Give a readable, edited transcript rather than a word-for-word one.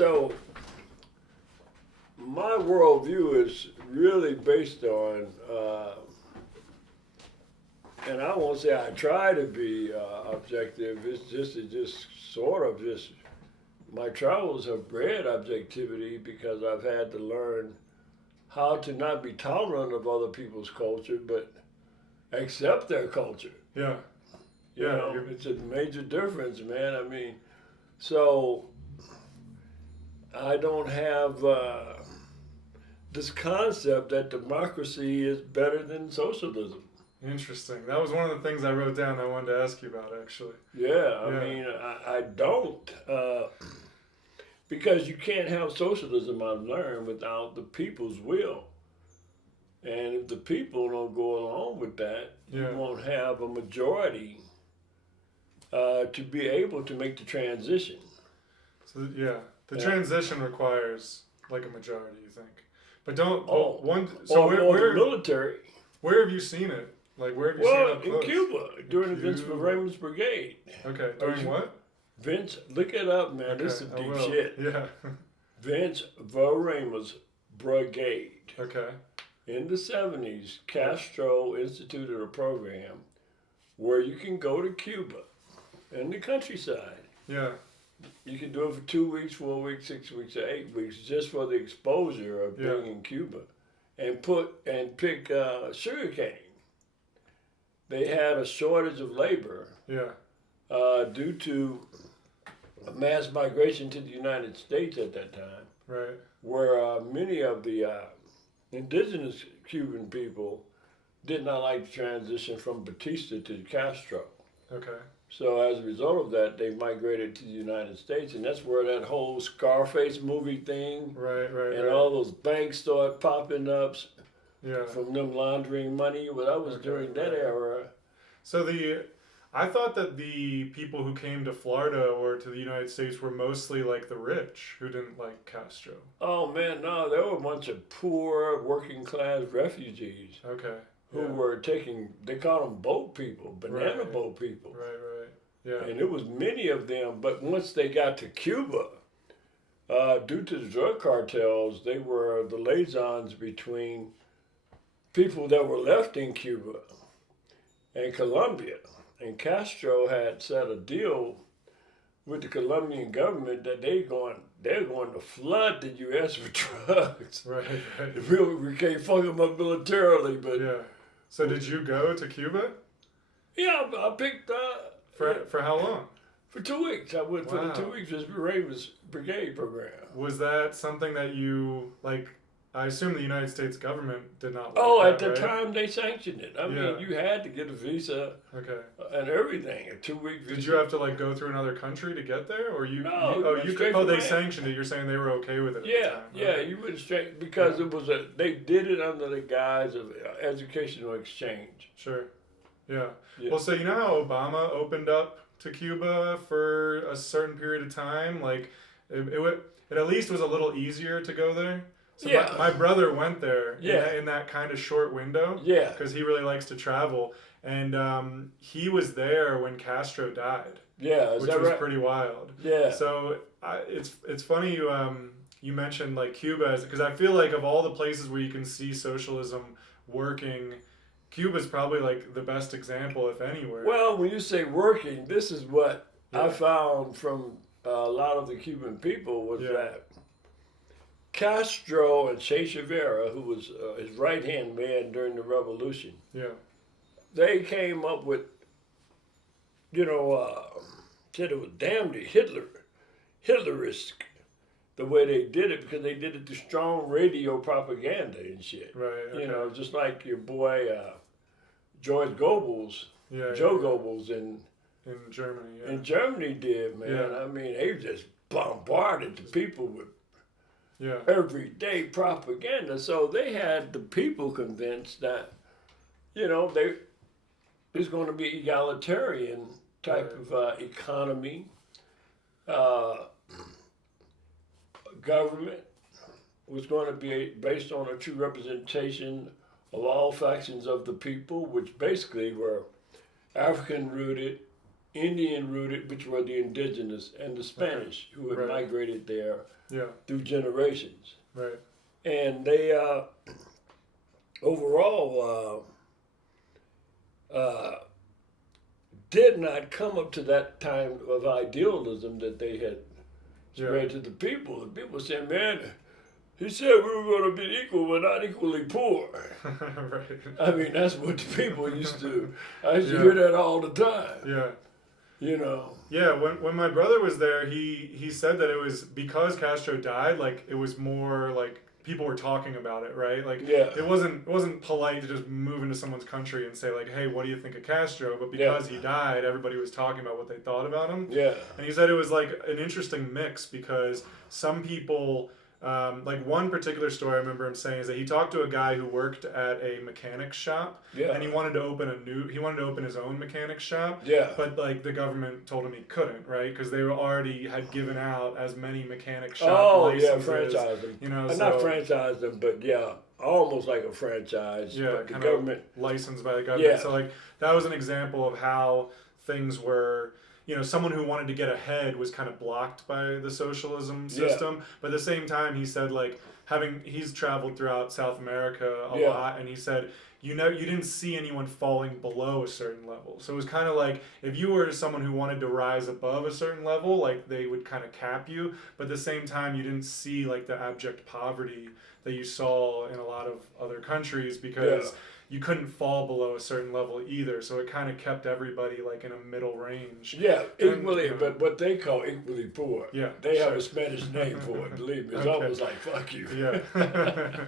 So my worldview is really based on, and I won't say I try to be objective. It just sort of just my travels have bred objectivity because I've had to learn how to not be tolerant of other people's culture, but accept their culture. Yeah. You know, it's a major difference, man. I mean, so I don't have this concept that democracy is better than socialism. Interesting. That was one of the things I wrote down I wanted to ask you about, actually. Yeah, I mean, I don't. Because you can't have socialism, I've learned, without the people's will. And if the people don't go along with that, you won't have a majority to be able to make the transition. So, the transition requires like a majority, you think? But don't, the military. Where have you seen it? Like, where have you seen it up close? In Cuba, during the Venceremos Brigade. Okay, during what? Look it up, man. Okay, this is deep will. shit. Yeah. Venceremos Brigade. Okay. In the 70s, Castro instituted a program where you can go to Cuba in the countryside. Yeah. You can do it for 2 weeks, 4 weeks, 6 weeks, or 8 weeks, just for the exposure of being in Cuba, and pick sugarcane. They had a shortage of labor. Due to a mass migration to the United States at that time, right? Where many of the indigenous Cuban people did not like the transition from Batista to Castro. Okay. So as a result of that, they migrated to the United States, and that's where that whole Scarface movie thing, and all those banks started popping up, from them laundering money. Well, that was during that era. So I thought that the people who came to Florida or to the United States were mostly like the rich who didn't like Castro. Oh man, no, there were a bunch of poor working class refugees. Okay. Who were they called them boat people, banana boat people. Right. Yeah. And it was many of them, but once they got to Cuba, due to the drug cartels, they were the liaisons between people that were left in Cuba and Colombia. And Castro had set a deal with the Colombian government that they're going to flood the U.S. with drugs. Right. We can't fuck them up militarily, but So did you go to Cuba? Yeah, I picked. For how long? For 2 weeks. I went for the 2 weeks Venceremos Brigade program. Was that something that you like? I assume the United States government did not. At the time they sanctioned it. I mean, you had to get a visa. Okay. And everything, a 2 week visa. Did you have to like go through another country to get there, or you? No. They sanctioned it. You're saying they were okay with it. At the time. You went straight because it was they did it under the guise of educational exchange. Sure. Yeah. Well, so you know how Obama opened up to Cuba for a certain period of time, like it at least was a little easier to go there. So my brother went there in that kind of short window because he really likes to travel. And he was there when Castro died, which was pretty wild. Yeah. So it's funny you mentioned like Cuba, because I feel like of all the places where you can see socialism working, Cuba's probably like the best example, if anywhere. Well, when you say working, this is what I found from a lot of the Cuban people was that Castro and Che Guevara, who was his right-hand man during the revolution, they came up with, said it was damn near Hitlerisk, the way they did it, because they did it through strong radio propaganda and shit. Right. Okay. Just like your boy George Goebbels, Joe Goebbels in Germany. Yeah. In Germany did, man. Yeah. I mean, they just bombarded the people with everyday propaganda. So they had the people convinced that, there's going to be egalitarian type of economy, government was going to be based on a true representation of all factions of the people, which basically were African-rooted, Indian rooted, which were the indigenous, and the Spanish who had Right. migrated there Yeah. through generations. Right. And they overall did not come up to that time of idealism that they had spread to the people. The people said, man, he said we were going to be equal, but not equally poor. Right. I mean, that's what the people used to, I used to hear that all the time. Yeah. You know. Yeah, when my brother was there, he said that it was because Castro died, like it was more like people were talking about it, right? Like it wasn't polite to just move into someone's country and say like, hey, what do you think of Castro? But because he died, everybody was talking about what they thought about him. Yeah. And he said it was like an interesting mix because some people. Like one particular story I remember him saying is that he talked to a guy who worked at a mechanic shop, and he wanted to open his own mechanic shop, but like the government told him he couldn't, right? Because they already had given out as many mechanic shop licenses. Franchise them. You know, not franchise them, but almost like a franchise. Yeah, but the kind government of licensed by the government. Yeah. So like that was an example of how things were. You know, someone who wanted to get ahead was kind of blocked by the socialism system. But at the same time, he said, like, he's traveled throughout South America a lot, and he said, you didn't see anyone falling below a certain level. So it was kind of like, if you were someone who wanted to rise above a certain level, like, they would kind of cap you. But at the same time, you didn't see, like, the abject poverty that you saw in a lot of other countries because... You couldn't fall below a certain level either, so it kind of kept everybody like in a middle range. Yeah, equally, but what they call equally poor. Yeah, they have a Spanish name for it. Believe me, it's almost like fuck you. Yeah.